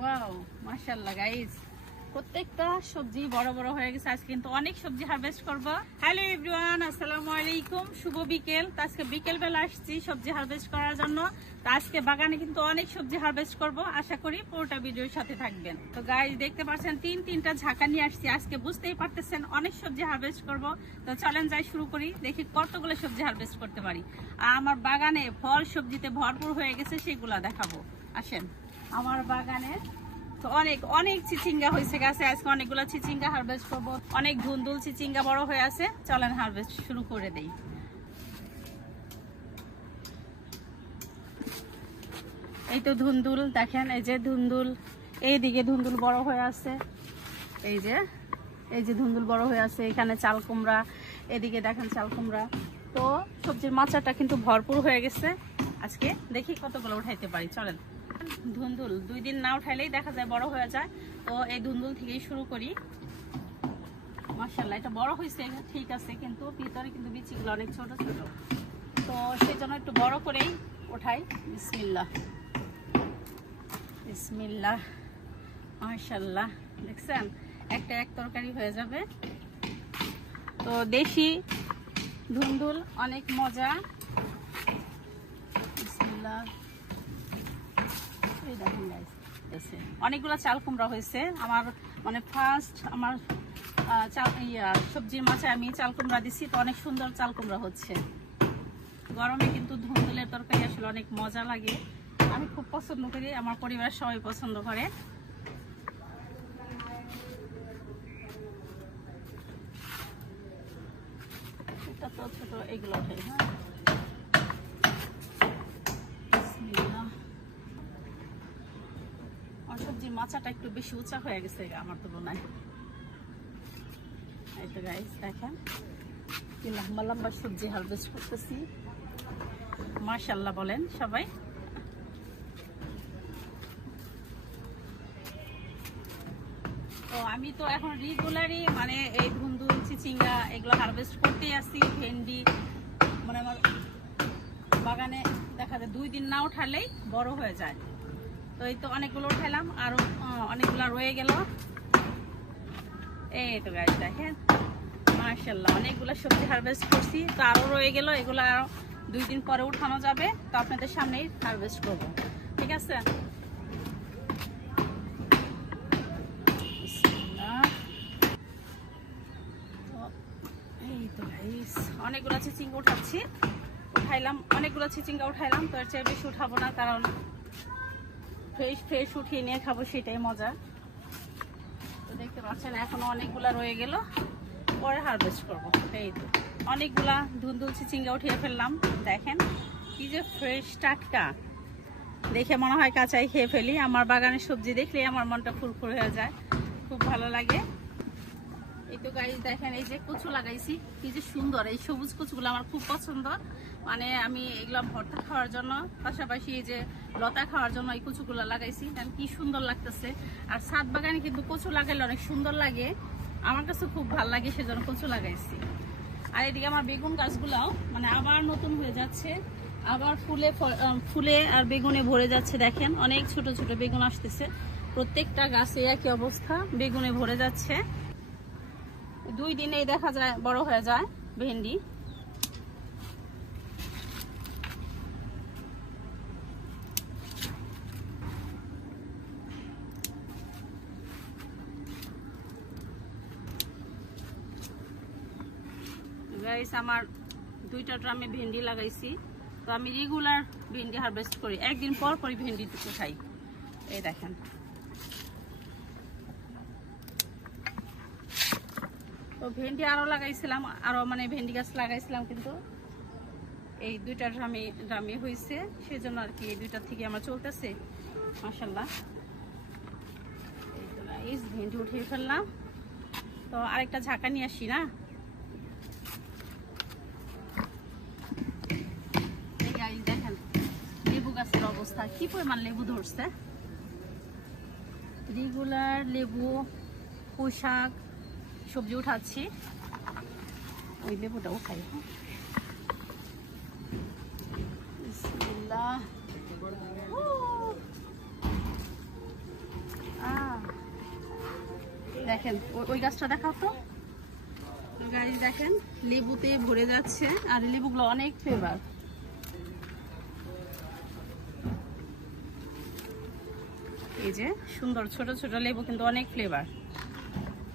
Wow মাশাআল্লাহ guys, প্রত্যেকটা সবজি বড় বড় হয়ে গেছে। আজকে কিন্তু অনেক সবজি হারভেস্ট করব। হ্যালো এভরিওয়ান, আসসালামু আলাইকুম, শুভ বিকেল। তো আজকে বিকেল বেলা আসছি সবজি হারভেস্ট করার জন্য। তো আজকে বাগানে কিন্তু অনেক সবজি হারভেস্ট করব, আশা করি পুরোটা ভিডিওর সাথে থাকবেন। তো গাইস দেখতে পাচ্ছেন তিনটা ঝাঁকা নিয়ে আসছি। আজকে বুঝতেই পারতেছেন অনেক সবজি হারভেস্ট করব। তো চলেন যাই শুরু করি, দেখি কতগুলো সবজি হারভেস্ট করতে পারি। আর আমার বাগানে ফল সবজিতে ভরপুর হয়ে গেছে, সেগুলা দেখাবো। আসেন আমার বাগানে তো অনেক অনেক চিচিঙ্গা হয়েছে গাছে। আজকে অনেকগুলো চিচিঙ্গা হারভেস্ট করবো। অনেক ধুন্দুল চিচিঙ্গা বড় হয়ে আছে, চলেন হারভেস্ট শুরু করে দেই। এই তো ধুন্দুল দেখেন, এই যে ধুন্দুল, এইদিকে ধুন্দুল বড় হয়ে আছে। এই যে ধুন্দুল বড় হয়ে আছে। এখানে চাল কুমড়া, এদিকে দেখেন চাল কুমড়া। তো সবজির মাচাটা কিন্তু ভরপুর হয়ে গেছে। আজকে দেখি কতগুলো উঠাইতে পারি, চলেন। ধুন্দুল 2 দিন না উঠাইলেই দেখা যায় বড় হয়ে যায়। তো এই ধুন্দুল থেকেই শুরু করি। মাশাআল্লাহ এটা বড় হয়েছে ঠিক আছে, কিন্তু ভিতরে কিন্তু বিচিগুলো অনেক ছোট ছোট। তো সেই জন্য একটু বড় করেই ওঠাই। বিসমিল্লাহ বিসমিল্লাহ। মাশাআল্লাহ দেখছেন, একটা এক তরকারি হয়ে যাবে। তো দেশি ধুন্দুল অনেক মজা। বিসমিল্লাহ। অনেকগুলো চাল কুমড়া হয়েছে আমার, মানে ফার্স্ট আমার সবজির মাছে আমি চাল কুমড়া দিছি। তো অনেক সুন্দর চাল কুমড়া হচ্ছে। গরমে কিন্তু ধুন্দুলের তরকারি আসলে অনেক মজা লাগে, আমি খুব পছন্দ করি, আমার পরিবারের সবাই পছন্দ করে। এটা তো ছোট, এগুলো ওঠে। হ্যাঁ সবজির মাচাটা একটু বেশি উঁচা হয়ে গেছে আমার তুলনায়। এই তো গাইস দেখেন কি লম্বা লম্বা সবজি হারভেস্ট করতেছি। মাশাআল্লাহ বলেন সবাই। তো আমি তো এখন রেগুলারই মানে এই ধুন্দুল চিচিঙ্গা এগুলো হারভেস্ট করতেই আসি। ভেন্ডি মানে আমার বাগানে দেখা যায় 2 দিন না উঠালেই বড় হয়ে যায়। তো এই তো অনেকগুলো উঠাইলাম, আরো অনেকগুলো রয়ে গেল। এই তো গাইস দেখেন মাশাআল্লাহ অনেকগুলো সবজি হারভেস্ট করছি। তো আরো রয়ে গেল, এগুলো আরো 2 দিন পরে উঠানো যাবে। তো আপনাদের সামনেই হারভেস্ট করব, ঠিক আছে। এই তো গাইস অনেকগুলো চিচিঙ্গা উঠাইলাম অনেকগুলো চিচিঙ্গা উঠাইলাম। তো এর চেয়ে বেশি উঠাবো না, কারণ ফ্রেশ উঠিয়ে নিয়ে খাবো, সেটাই মজা। তো দেখতে পাচ্ছেন এখনো অনেকগুলা রয়ে গেল, পরে হারভেস্ট করবো। এই তো অনেকগুলা ধুন্দুল চিচিঙ্গা উঠিয়ে ফেললাম। দেখেন কি যে ফ্রেশ টাটকা, দেখে মনে হয় কাঁচাই খেয়ে ফেলি। আমার বাগানের সবজি দেখলে আমার মনটা ফুরফুর হয়ে যায়, খুব ভালো লাগে। এই তো গাইস দেখেন এই যে কচু লাগাইছি, কি যে সুন্দর। এই সবুজ কচুগুলো আমার খুব পছন্দ, মানে আমি এগুলো ভর্তা খাওয়ার জন্য, পাশাপাশি এই যে লতা খাওয়ার জন্য এই কচুগুলো লাগাইছি। কি সুন্দর লাগতেছে। আর ছাদ বাগানে কিন্তু কচু লাগাইলে অনেক সুন্দর লাগে, আমার কাছে খুব ভালো লাগে, সেজন্য কচু লাগাইছি। আর এদিকে আমার বেগুন গাছগুলাও মানে আবার নতুন হয়ে যাচ্ছে, আবার ফুলে আর বেগুনে ভরে যাচ্ছে। দেখেন অনেক ছোট ছোট বেগুন আসতেছে, প্রত্যেকটা গাছে একই অবস্থা, বেগুনে ভরে যাচ্ছে। 2 দিনেই দেখা যায় বড় হয়ে যায় ভেন্ডি। গাইস আমার 2টা ড্রামে ভেন্ডি লাগাইছি। তো আমি রেগুলার ভেন্ডি হারভেস্ট করি, একদিন পর পরই ভেন্ডি উঠাই। এই দেখেন তো ভেন্ডি আরো লাগাইছিলাম, আরো মানে ভেন্ডি গাছ লাগাইছিলাম, কিন্তু এই 2টা ড্রামে হয়েছে, সেজন্য আর কি এই 2টা থেকে আমার চলতেছে। মাশাআল্লাহ এই ভেন্ডি উঠিয়ে ফেললাম। তো আরেকটা ঝাঁকা নিয়ে আসি না। দেখেন লেবু গাছের অবস্থা, কি পরিমাণ লেবু ধরছে। রেগুলার লেবু, পোশাক সবজি উঠাচ্ছি। ওই লেবুটা উঠাই। বিসমিল্লাহ। দেখেন ওই গাছটা দেখাও তো গাইস, দেখেন লেবুতে ভরে যাচ্ছে আর লেবুগুলো অনেক ফ্লেভার। এই যে সুন্দর ছোট ছোট লেবু, কিন্তু অনেক ফ্লেভার।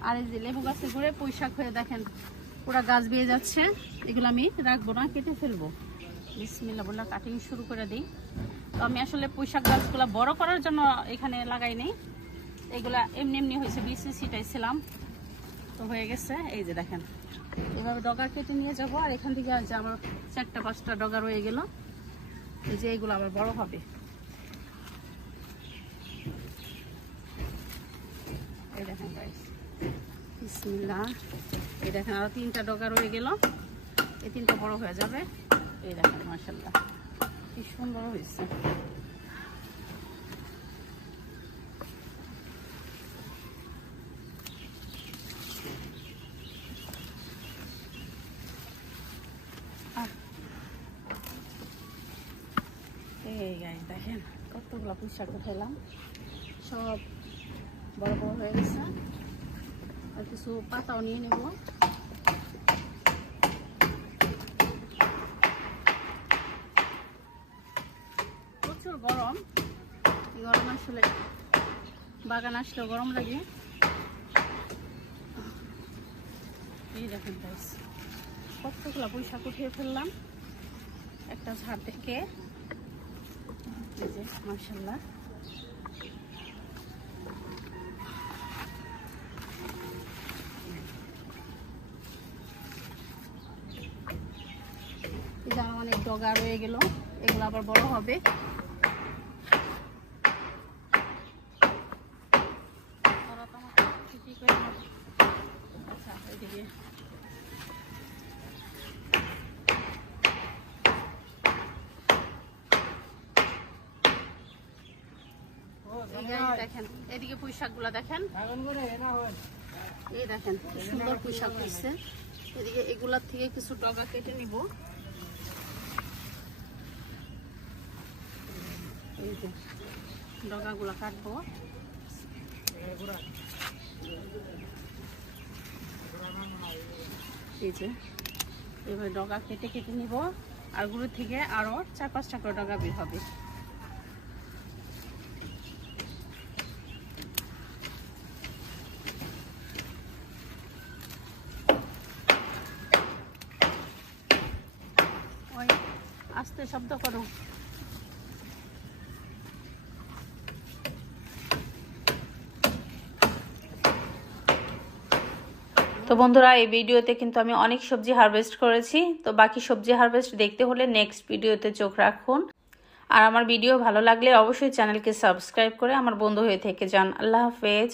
আর এই যে লেবু গাছে ঘুরে পুঁইশাক হয়ে দেখেন পুরা গাছ বেয়ে যাচ্ছে। এগুলো আমি রাখবো না, কেটে ফেলবো। বিসমিল্লাহ বলে কাটিং শুরু করে দিই। তো আমি আসলে পুঁইশাক গাছগুলো বড় করার জন্য এখানে লাগাই নেই, এগুলা এমনি এমনি হয়েছে, বিসি ছিটাইছিলাম তো হয়ে গেছে। এই যে দেখেন এভাবে ডগা কেটে নিয়ে যাবো। আর এখান থেকে যে আবার 4-5টা ডগা রয়ে গেল, এই যে এগুলো আবার বড় হবে। এই দেখেন গাইস, বিসমিল্লাহ। এই দেখেন আরো 3টা ডগা রয়ে গেল, এই 3টা বড় হয়ে যাবে। এই দেখেন মাশাআল্লাহ কি সুন্দর হয়েছে। এই গাইস দেখেন কতগুলো পুঁইশাক উঠাইলাম, সব বড় বড় হয়ে গেছে। আর কিছু পাতাও নিয়ে নেব। প্রচুর গরম, গরম আসলে বাগান আসলে গরম লাগে। এই দেখেন গাইস কতগুলো পুঁইশাক উঠিয়ে ফেললাম একটা ঝাড় থেকে। এই যে মাশাআল্লাহ, এই যে আমার অনেক ডগা রয়ে গেল, এগুলো আবার বড় হবে। আচ্ছা এদিকে দেখেন, এদিকে পুঁইশাক গুলা দেখেন, এই দেখেন সুন্দর পুঁইশাক হয়েছে। এদিকে এগুলার থেকে কিছু ডগা কেটে নিব। এই যে ডগাগুলা কাটবো। এই যে এবার ডগা কেটে কেটে নিব, আর গুলো থেকে আরো 4-5টা করে ডগা বের হবে। ওই আস্তে শব্দ করো। তো বন্ধুরা এই ভিডিওতে কিন্তু আমি অনেক সবজি হারভেস্ট করেছি। তো বাকি সবজি হারভেস্ট দেখতে হলে নেক্সট ভিডিওতে চোখ রাখুন। আর আমার ভিডিও ভালো লাগলে অবশ্যই চ্যানেলকে সাবস্ক্রাইব করে আমার বন্ধু হয়ে থেকে যান। আল্লাহ হাফেজ।